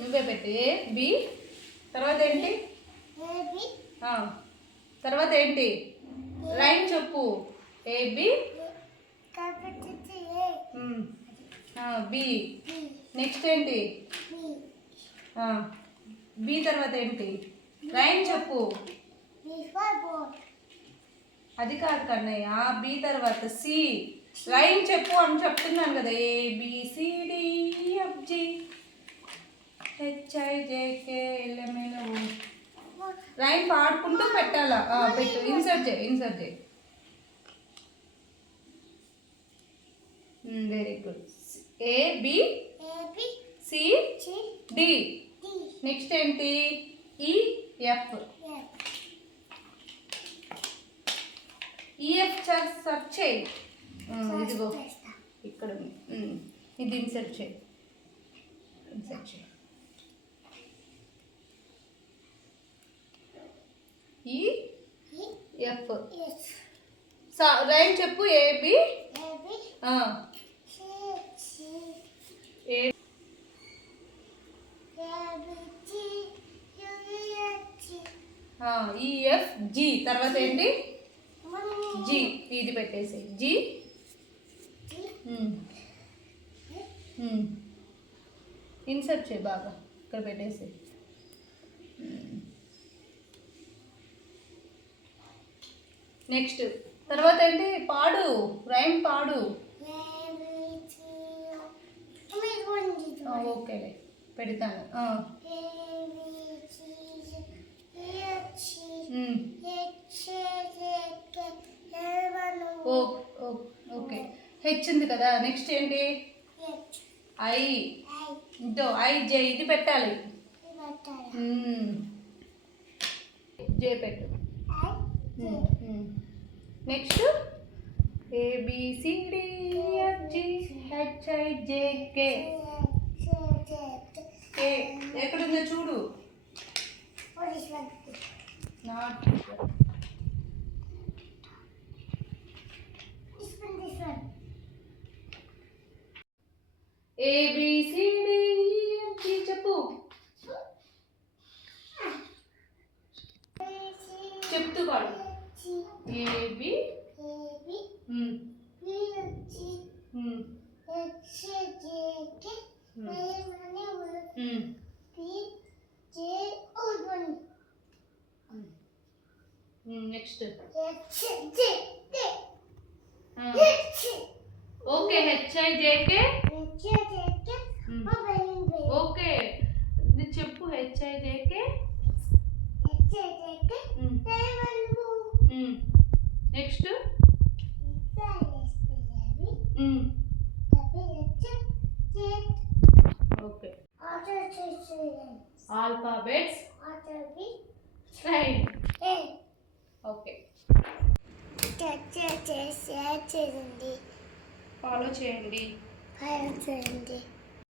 నువ్వే పెట్టి A B తర్వాత ఏంటి తర్వాత ఏంటి రైమ్ చెప్పు ఏ బి బి నెక్స్ట్ ఏంటి బి తర్వాత ఏంటి రైమ్ చెప్పు అది కాదు కన్నయ్య బి తర్వాత సి రైమ్ చెప్పు అని చెప్తున్నాను కదా ABCDEFG HIJK LMNO రైమ్ పాడుకుంటూ పెట్టాలా పెట్టు ఇన్సర్ట్ చేయి వెరీ గుడ్ ABCD నెక్స్ట్ ఏంటి EF సెర్చ్ చేయి ఇదిగో ఇక్కడ ఇది ఇన్సర్ట్ చేయి EF రైమ్ చెప్పు AB EFG తర్వాత ఏంటి G ఇది పెట్టేసి G ఇన్సర్ట్ చేయి బాగా ఇక్కడ పెట్టేసి నెక్స్ట్ తర్వాత ఏంటి పాడు రైమ్ పాడు ఓకేలే పెడతాను ఓకే హెచ్ ఉంది కదా నెక్స్ట్ ఏంటి IJ ఇది పెట్టాలి జే పెట్టు నెక్స్ట్ ABCDEFG HIJK ఎక్కడుందో చూడు నాట్ ABCDEFG చెప్పు చెప్తూ పాడు AB next okay HIJK okay చెప్పు HIJK next okay alphabets right okay share చేయండి ఫాలో చేయండి